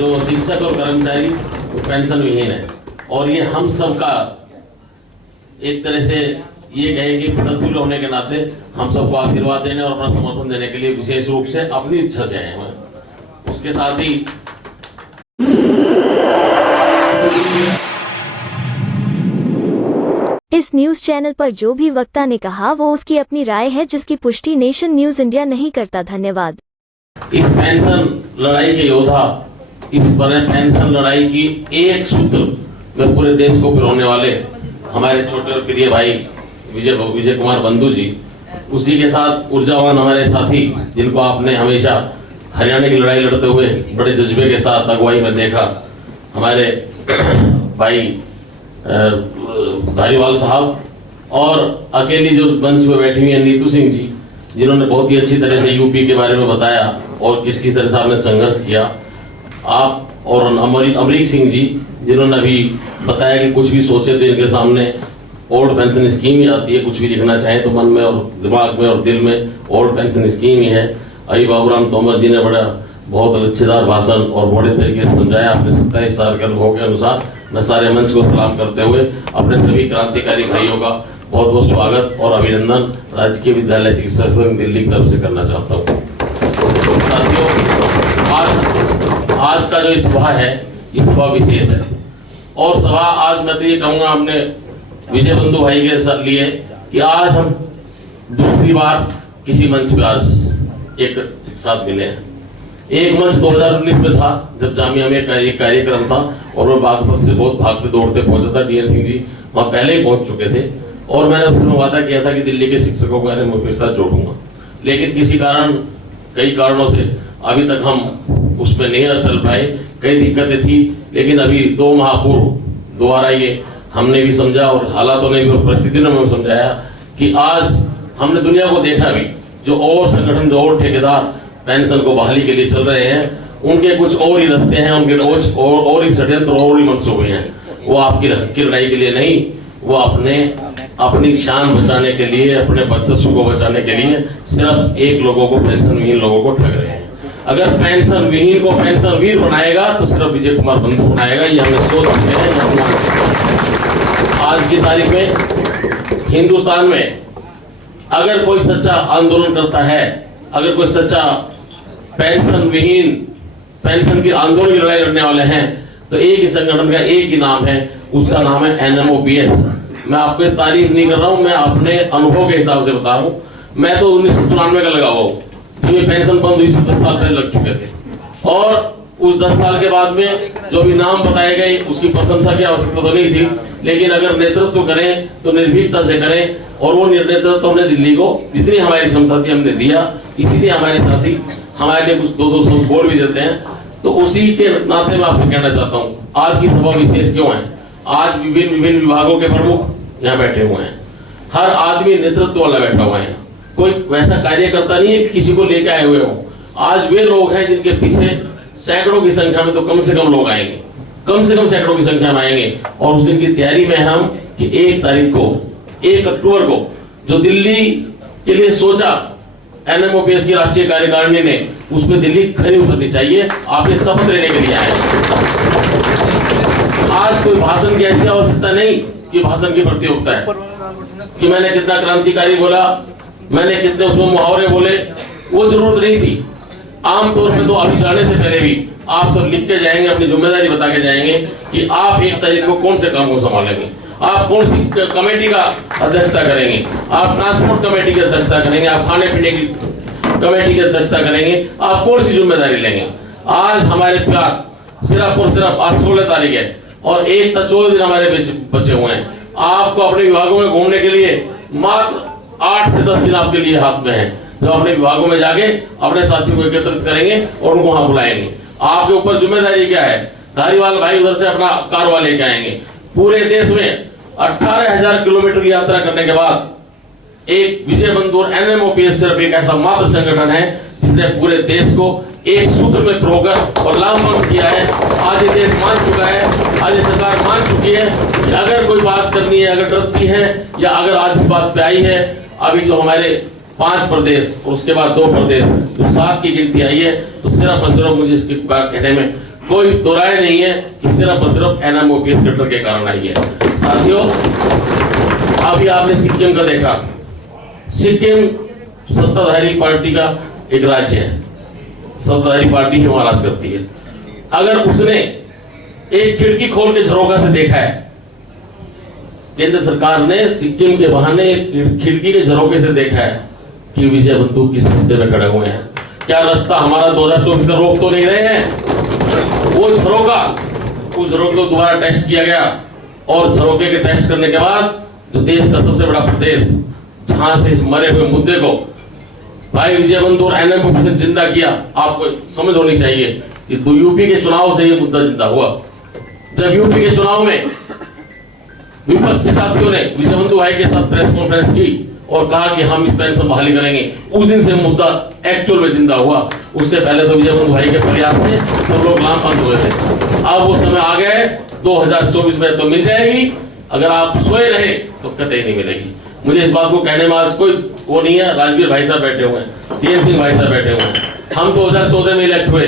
जो शिक्षक और कर्मचारी पेंशन विहीन है, और ये हम सब का एक तरह से ये कहे कि प्रतिकूल होने के नाते हम सबको आशीर्वाद देने और अपना समर्थन देने के लिए विशेष रूप से अपनी इच्छा से आए हैं। उसके साथ ही इस न्यूज चैनल पर जो भी वक्ता ने कहा वो उसकी अपनी राय है, जिसकी पुष्टि नेशन न्यूज इंडिया नहीं करता। धन्यवाद। इस पेंशन लड़ाई के योद्धा, इस पेंशन लड़ाई की एक सूत्र में पूरे देश को पिरोने वाले हमारे छोटे और प्रिय भाई विजय कुमार बंधु जी, उसी के साथ ऊर्जावान हमारे साथी जिनको आपने हमेशा हरियाणा की लड़ाई लड़ते हुए बड़े जज्बे के साथ अगुवाई में देखा, हमारे भाई धारीवाल साहब, और अकेली जो मंच पे बैठी हुई है नीतू सिंह जी, जिन्होंने बहुत ही अच्छी तरह से यूपी के बारे में बताया और किस किस तरह से आपने संघर्ष किया। आप और अमरीक सिंह जी, जिन्होंने अभी बताया कि कुछ भी सोचे तो इनके सामने ओल्ड पेंशन स्कीम ही आती है, कुछ भी लिखना चाहे तो मन में और दिमाग में और दिल में ओल्ड पेंशन स्कीम ही है। अभी बाबूराम तोमर जी ने बड़ा बहुत लच्छेदार भाषण और बड़े तरीके से समझाया। अपने 27 साल के अनुभव के अनुसार मैं सारे मंच को सलाम करते हुए अपने सभी क्रांतिकारी भाइयों का बहुत बहुत स्वागत और अभिनंदन राजकीय विद्यालय शिक्षक संघ दिल्ली की तरफ से करना चाहता हूँ। साथियों, आज का जो सभा है ये सभा विशेष है, और सभा आज मैं तो ये कहूँगा अपने विजय बंधु भाई के लिए कि आज हम दूसरी बार किसी मंच पे आज एक साथ मिले हैं। एक मंच 2019 में था जब जामिया में एक कार्यक्रम था और मैं बागपत से बहुत भागते दौड़ते पहुंचा था। डीएन सिंह जी वहाँ पहले ही पहुंच चुके थे और मैंने उसमें वादा किया था कि दिल्ली के शिक्षकों को मैं साथ जोड़ूंगा, लेकिन किसी कारण कई कारणों से अभी तक हम उसमें नहीं चल पाए। कई दिक्कतें थी, लेकिन अभी 2 माह पूर्व दोबारा ये हमने भी समझा और हालातों ने भी और परिस्थितियों ने भी समझाया कि आज हमने दुनिया को देखा भी, जो और संगठन जो और ठेकेदार पेंशन को बहाली के लिए चल रहे हैं, उनके कुछ और ही रास्ते हैं, उनके कुछ और ही षड्यंत्र और ही मंसूबे हैं। वो आपकी लड़ाई के लिए नहीं, वो अपनी शान बचाने के लिए, अपने वर्चस्व को बचाने के लिए सिर्फ एक लोगों को, पेंशन विहीन लोगों को ठग रहे हैं। अगर पेंशन विहीन को पेंशन वीर बनाएगा तो सिर्फ विजय कुमार बंधु बनाएगा। ये हमें सोच सकते हैं। आज की तारीख में हिंदुस्तान में अगर कोई सच्चा आंदोलन करता है, अगर कोई सच्चा पेंशन विहीन पेंशन की आंदोलन की लड़ाई लड़ने वाले हैं, तो एक ही संगठन का एक ही नाम है, उसका नाम है NMOPS। मैं आपको तारीफ नहीं कर रहा हूं, मैं अपने अनुभव के हिसाब से बता रहा हूं। मैं तो 1994 का लगा हुआ हूं, तो पेंशन बंद हुई 10 साल पहले लग चुके थे, और उस 10 साल के बाद में जो भी नाम बताए गए उसकी प्रशंसा की आवश्यकता तो नहीं थी, लेकिन अगर नेतृत्व करें तो निर्भीकता से करें, और वो नेतृत्व तो हमने दिल्ली को जितनी हमारी क्षमता थी हमने दिया। इसीलिए हमारे साथी हमारे लिए कुछ 2-2 शब्द बोल भी देते हैं। तो उसी के नाते मैं आपसे कहना चाहता हूँ, आज की सभा विशेष क्यों है? आज विभिन्न विभागों के प्रमुख यहाँ बैठे हुए हैं, हर आदमी नेतृत्व वाला बैठा हुआ है, कोई वैसा कार्यकर्ता नहीं है कि किसी को लेके आए हुए हो। आज वे लोग हैं जिनके पीछे सैकड़ों की संख्या में, तो कम से कम लोग आएंगे, कम से कम सैकड़ों की संख्या में आएंगे। और उस दिन की तैयारी में हम कि 1 तारीख को, 1 अक्टूबर को जो दिल्ली के लिए सोचा NMOPS की राष्ट्रीय कार्यकारिणी ने, उसमें दिल्ली खरी उतरनी चाहिए। आप ये शपथ लेने के लिए आए। आज कोई भाषण की ऐसी आवश्यकता नहीं कि भाषण की प्रतियोगिता है कि मैंने कितना क्रांतिकारी बोला, मैंने कितने उसमें मुहावरे बोले, वो जरूरत नहीं थी। आमतौर पे तो अभी जाने से पहले भी आप सब लिख के जाएंगे, अपनी जिम्मेदारी बता के जाएंगे कि आप 1 तारीख को कौन से काम को संभालेंगे, आप कौन सी कमेटी का अध्यक्षता करेंगे, आप ट्रांसपोर्ट कमेटी की अध्यक्षता करेंगे, आप खाने पीने की कमेटी की अध्यक्षता करेंगे, आप कौन सी जिम्मेदारी लेंगे। आज हमारे प्यार सिर्फ और सिर्फ आज 16 तारीख है और 14 दिन हमारे बचे हुए हैं। आपको अपने विभागों में घूमने के लिए मात्र 8 से 10 दिन आपके लिए हाथ में है, जो अपने विभागों में जाके अपने साथियों को एकत्रित करेंगे और उनको वहां बुलाएंगे। आपके ऊपर जिम्मेदारी क्या है? धारीवाल भाई उधर से अपना कारवा लेके आएंगे। पूरे देश में 18,000 किलोमीटर की यात्रा करने के बाद एक विजय बंधु और NMOPS सिर्फ एक ऐसा मात्र संगठन है जिसने पूरे देश को एक सूत्र में पिरोकर और लामबंद किया है। आज ये देश मान चुका है, आज ये सरकार मान चुकी है कि अगर कोई बात करनी है, अगर डरती है या अगर आज इस बात पे आई है, अभी जो हमारे 5 प्रदेश और उसके बाद 2 प्रदेश जो 7 की गिनती आई है, तो सिर्फ मुझे इसकी बात कहने में कोई दो राय नहीं है कि सिर्फ और सिर्फ NMOPS के डर के कारण आई है। साथियों, अभी आपने सिक्किम का देखा। सिक्किम सत्ताधारी पार्टी का एक राज्य है, सत्ताधारी पार्टी ही वहां राज करती है। अगर उसने एक खिड़की खोल के झरोका से देखा है, केंद्र सरकार ने सिक्किम के बहाने खिड़की के झरोके से देखा है कि विजय बंधु किस रास्ते में खड़े हुए हैं, क्या रास्ता हमारा 2024 का रोक तो नहीं रहे हैं। वो झरोका, उस झरोके को दोबारा टेस्ट किया गया और झरोके के टेस्ट करने के बाद जो देश का सबसे बड़ा प्रदेश, जहां से इस मरे हुए मुद्दे को भाई विजय बंधु और NMOPS ने जिंदा किया, आपको समझ होनी चाहिए कि यूपी के चुनाव से ये मुद्दा जिंदा हुआ। जब यूपी के चुनाव में विपक्ष के साथियों ने विजय बंधु भाई के साथ प्रेस कॉन्फ्रेंस की और कहा कि हम इस पेंशन बहाली करेंगे, उस दिन से मुद्दा एक्चुअल में जिंदा हुआ। उससे पहले तो विजय बंधु भाई के प्रयास से सब लोग लामबंद हुए थे। अब वो समय आ गया है, 2024 में तो मिल जाएगी, अगर आप सोए रहे तो कतई नहीं मिलेगी। मुझे इस बात को कहने में आज कोई वो नहीं है। राजवीर भाई साहब बैठे हुए हैं, TN सिंह भाई साहब बैठे हुए हैं। हम 2014 में इलेक्ट हुए,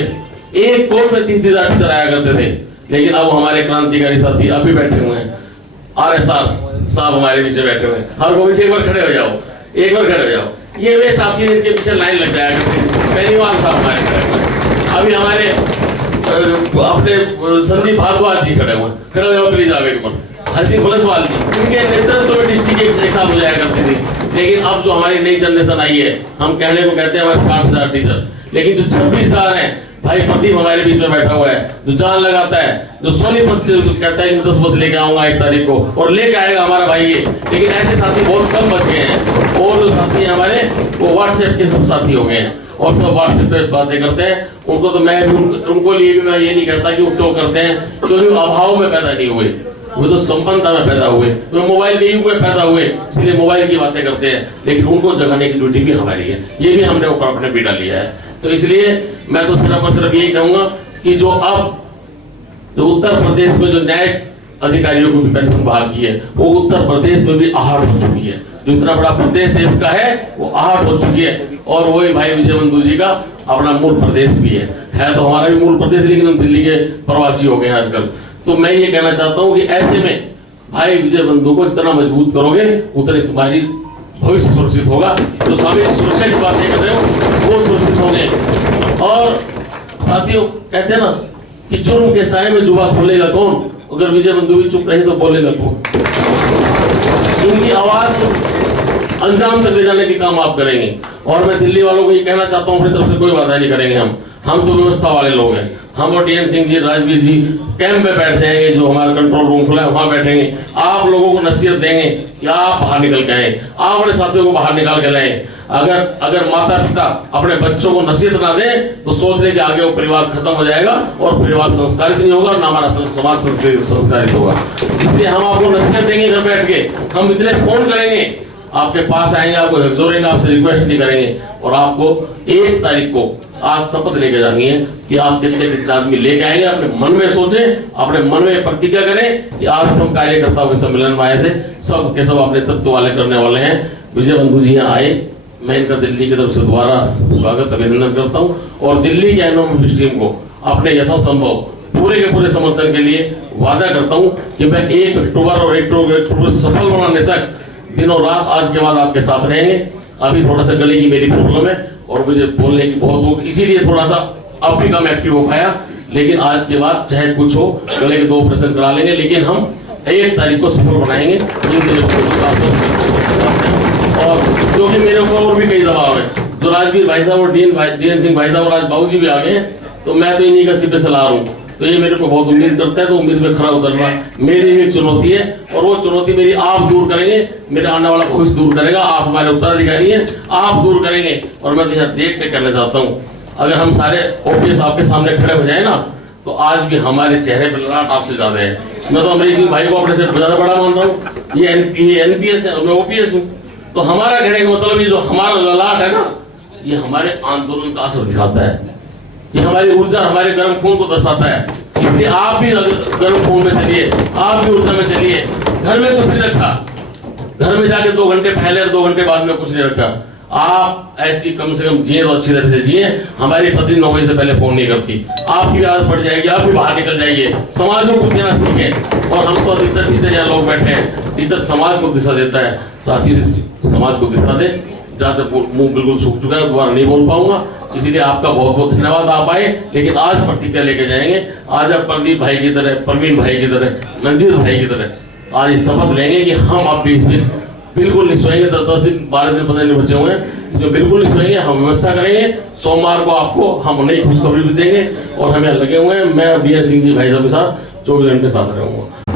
एक कोर्ट में 30,000 टीचर आया करते थे, लेकिन अब हमारे क्रांतिकारी साथी अभी बैठे हुए हैं। RSR साहब हमारे पीछे बैठे हुए हैं। हर गोविंद एक बार खड़े हो जाओ, एक बार खड़े हो जाओ। ये वे साथी इनके पीछे लाइन लग जाया करते। पहलीवाल साहब हमारे खड़े हुए, अभी हमारे अपने संदीप भारद्वाज जी खड़े हुए, खड़े हो जाओ प्लीज आगे ऊपर। हरसिंह पुलिसवाल जी, इनके नेतृत्व में डिस्ट्रिक्ट एक साथ हो जाया करती थी। लेकिन अब जो हमारी नई जनरेशन आई है, हम कहने को कहते हैं हमारे 60,000 टीचर, लेकिन जो 26,000 है, भाई प्रदीप हमारे बीच में बैठा हुआ है, जो जान लगाता है, जो सोनीपत से कहता है कि 10 बस लेके आऊंगा 1 तारीख को, और लेके आएगा हमारा भाई ये। लेकिन ऐसे साथी बहुत कम बच गए हैं, और जो साथी हमारे वो व्हाट्सएप के सब साथी हो गए हैं और सब व्हाट्सएप पे बातें करते हैं। उनको तो मैं भी उनको लिए भी मैं ये नहीं कहता कि वो क्यों करते हैं, क्योंकि वो अभाव में पैदा नहीं हुए, वो तो संपन्नता में पैदा हुए, वो मोबाइल के युग में पैदा हुए, इसलिए मोबाइल की बातें करते हैं। लेकिन उनको जगाने की ड्यूटी भी हमारी है, ये भी हमने ऊपर अपने बेटा लिया है। तो इसलिए मैं तो सिर्फ और सिर्फ यही कहूंगा कि जो उत्तर प्रदेश में जो न्यायिक अधिकारियों को भी पेंशन बहाल की है, वो उत्तर प्रदेश में भी आहट हो चुकी है। जो इतना बड़ा प्रदेश देश का है वो आहट हो चुकी है, और वही भाई विजय बंधु जी का अपना मूल प्रदेश भी है तो हमारा भी मूल प्रदेश, लेकिन हम दिल्ली के प्रवासी हो गए हैं आजकल। तो मैं ये कहना चाहता हूँ कि ऐसे में भाई विजय बंधु को जितना मजबूत करोगे उतने तुम्हारी भविष्य सुरक्षित होगा। जो स्वामी सुरक्षा की बातें कर रहे हो वो सुरक्षित होंगे। और साथियों, कहते हैं ना कि जुर्म के साए में जुबान खोलेगा कौन, अगर विजय बंधु भी चुप रहे तो बोलेगा कौन। उनकी आवाज अंजाम तक ले जाने के काम आप करेंगे। और मैं दिल्ली वालों को ये कहना चाहता हूँ, अपनी तरफ से कोई वादा नहीं करेंगे। हम तो व्यवस्था वाले लोग हैं। हम और TN सिंह जी, राजवीर जी कैंप में बैठ जाएंगे, जो हमारा कंट्रोल रूम खुला है वहां बैठेंगे। आप लोगों को नसीहत देंगे कि आप बाहर निकल के आए, आप अपने साथियों को बाहर निकाल के लाएं। अगर माता पिता अपने बच्चों को नसीहत ना दें तो सोच ले कि आगे वो परिवार खत्म हो जाएगा और परिवार संस्कारित नहीं होगा, ना हमारा समाज संस्कारित होगा। इसलिए हम आपको नसीहत देंगे घर बैठ के। हम इतने फोन करेंगे, आपके पास आएंगे, आपको झकझोरेंगे, आपसे रिक्वेस्ट नहीं करेंगे। और आपको 1 तारीख को आज शपथ लेके जानी है कि आप कितने आदमी लेके आएंगे। अपने मन में सोचें, अपने मन में प्रतिज्ञा करें कि आज हम कार्यकर्ताओं के सम्मेलन में आए थे, सब के सब अपने तत्व वाले करने वाले हैं। विजय बंधु जी यहाँ आए, मैं इनका दिल्ली की तरफ से दोबारा स्वागत अभिनंदन करता हूँ। और दिल्ली के NMOPS टीम को अपने यथासंभव पूरे के पूरे समर्थन के लिए वादा करता हूँ कि मैं 1 अक्टूबर और 1 अक्टूबर सफल बनाने तक दिनों रात आज के बाद आपके साथ रहेंगे। अभी थोड़ा सा गले की मेरी प्रॉब्लम है और मुझे बोलने की बहुत हो, इसीलिए थोड़ा सा अब भी कम एक्टिव हो पाया। लेकिन आज के बाद चाहे कुछ हो, गले के 2 ऑपरेशन करा लेंगे, लेकिन हम 1 तारीख को सफल बनाएंगे। और क्योंकि मेरे ऊपर और भी कई दबाव है, जो राजवीर भाई साहब और DN सिंह भाई साहब और आज बाबू जी भी आ गए हैं, तो मैं तो इन्हीं का सिर पे से ला रहा हूँ। तो ये मेरे को बहुत उम्मीद करता है, तो उम्मीद में खरा उतरना मेरी भी एक चुनौती है। और वो चुनौती मेरी आप दूर करेंगे, मेरा आने वाला भविष्य दूर करेगा। आप हमारे उत्तराधिकारी हैं, आप दूर करेंगे। और मैं तो यहाँ देख के कहना चाहता हूँ, अगर हम सारे OPS आपके सामने खड़े हो जाए ना, तो आज भी हमारे चेहरे पर ललाट आपसे ज्यादा है। मैं तो अमरीश सिंह भाई को अपने से ज्यादा बड़ा मान रहा हूँ। ये NPS है, मैं OPS हूँ। तो हमारा कहने का मतलब ये जो हमारा ललाट है ना, ये हमारे आंदोलन का असर दिखाता है, ये हमारी ऊर्जा, हमारे गर्म खून को दर्शाता है। इसलिए आप भी गर्म खून में चलिए, आप भी ऊर्जा में चलिए। घर में कुछ नहीं रखा, घर में जाके 2 घंटे पहले और 2 घंटे बाद में कुछ नहीं रखा। आप ऐसी कम से कम जिए तो अच्छी तरह से जिए। हमारी पत्नी 9 बजे से पहले फोन नहीं करती, आपकी आदत पड़ जाएगी, आप भी बाहर निकल जाइए, समाज को कुछ देना सीखें। और हम तो अधिकतर टीचर यहाँ लोग बैठे हैं, टीचर समाज को दिशा देता है, साथी से समाज को दिशा दे। ज़्यादा मुंह बिल्कुल सूख चुका है, दोबारा नहीं बोल पाऊंगा, इसीलिए आपका बहुत बहुत धन्यवाद। आप आए, लेकिन आज प्रतिज्ञा लेके जाएंगे। आज आप प्रदीप भाई की तरह, प्रवीण भाई की तरह, मंजीत भाई की तरह आज शपथ लेंगे कि हम आप 20 दिन बिल्कुल नहीं सोएंगे। 10 दिन 12 दिन पता नहीं बचे हुए हैं, इसमें बिल्कुल नहीं सोएंगे। हम व्यवस्था करेंगे, सोमवार को आपको हम नई खुशखबरी भी देंगे और हमें लगे हुए हैं। मैं BN सिंह जी भाई साहब के साथ 24 घंटे साथ रहूंगा।